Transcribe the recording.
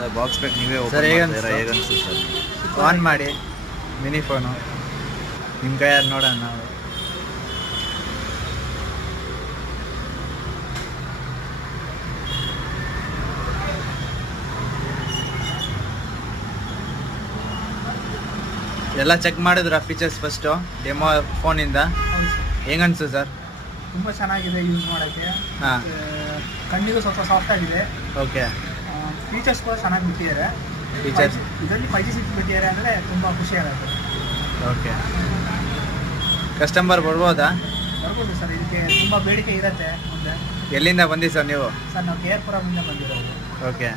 Sir box pack ನೀವೇ sir, open ಹೇಗೆ ಮಾಡ್ತೀರಾ? ಹೇಗೆ ಅನ್ಸ್ತು? ಅನಿಸ್ತು ಸರ್? ಆನ್ ಮಾಡಿ ಮಿನಿ ಫೋನು ನಿಮ್ಮ ಕೈಯಾರು ನೋಡೋಣ ನಾವು. ಎಲ್ಲ ಚೆಕ್ ಮಾಡಿದ್ರ ಫೀಚರ್ಸ್ ಫಸ್ಟು ಡೆಮೋ ಫೋನಿಂದ? ಹೌದು ಸರ್, ಹೆಂಗೆ ಅನ್ಸು ಸರ್? ತುಂಬ ಚೆನ್ನಾಗಿದೆ ಯೂಸ್ ಮಾಡೋಕ್ಕೆ. ಹಾಂ, ಕಣ್ಣಿಗೂ ಸ್ವಲ್ಪ ಸಾಫ್ಟ್ ಆಗಿದೆ. ಓಕೆ. ಫೀಚರ್ಸ್ ಕೂಡ ಚೆನ್ನಾಗಿ ಬಿಟ್ಟಿದ್ದಾರೆ. ಫೀಚರ್ಸ್ ಇದರಲ್ಲಿ 5G ಸಿಕ್ಸ್ ಬಿಟ್ಟಿದ್ದಾರೆ ಅಂದರೆ ತುಂಬ ಖುಷಿ ಆಗುತ್ತೆ. ಓಕೆ. ಕಸ್ಟಮರ್ ಬರ್ಬೋದಾ? ಬರ್ಬೋದು ಸರ್, ಇದಕ್ಕೆ ತುಂಬ ಬೇಡಿಕೆ ಇರುತ್ತೆ ಮುಂದೆ. ಎಲ್ಲಿಂದ ಬಂದಿ ಸರ್ ನೀವು? ಸರ್ ನಾವು KR ಪುರಮಿಂದ ಬಂದಿರೋದು. ಓಕೆ.